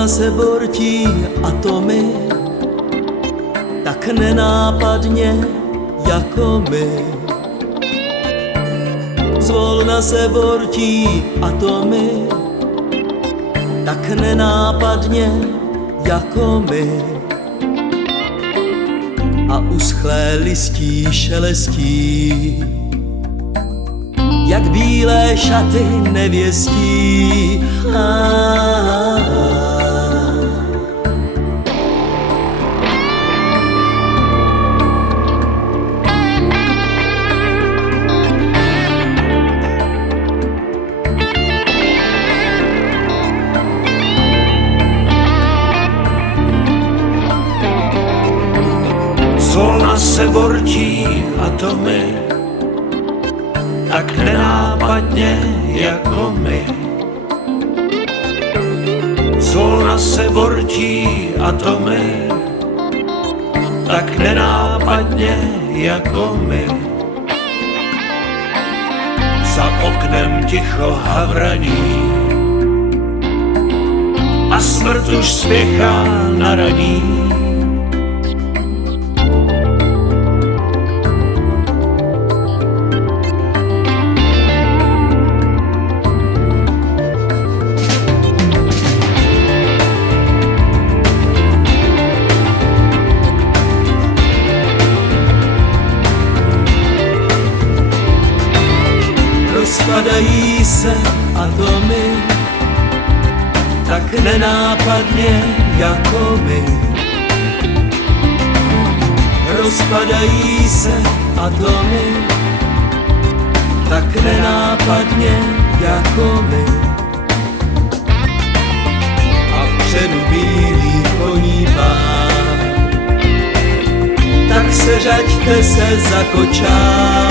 Zvolna se bortí atomy, tak nenápadně jako my. Zvolna se bortí atomy, tak nenápadně jako my. A uschlé listí šelestí, jak bílé šaty nevěstí. Zvolna se bortí atomy, tak nenápadně jako my. Zvolna se bortí atomy, tak nenápadně jako my. Za oknem ticho havraní a smrt už spěchá na raní. Rozpadají se atomy, tak nenápadně jako my. Rozpadají se atomy, tak nenápadně jako my. A vpředu bílý koní pán, tak seřaďte se za kočár.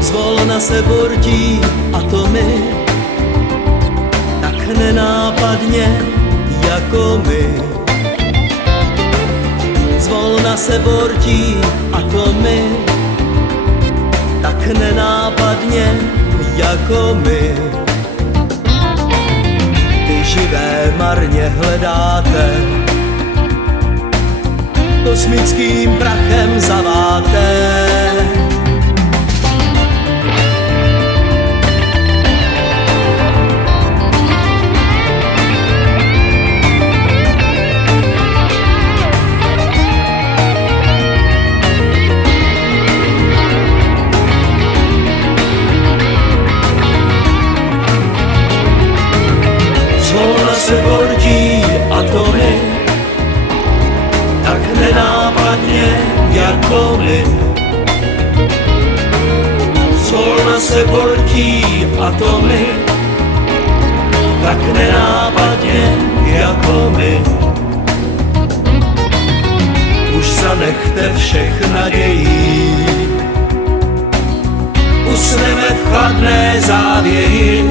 Zvolna se bortí atomy, tak nenápadně jako my. Zvolna se bortí atomy, tak nenápadně jako my. Ty živé marně hledáte, kosmickým prachem zaváte. Se bortí atomy, tak nenápadně jako my. Zvolna se bortí atomy, tak nenápadně jako my. Už zanechte všech nadějí, usneme v chladné závěji.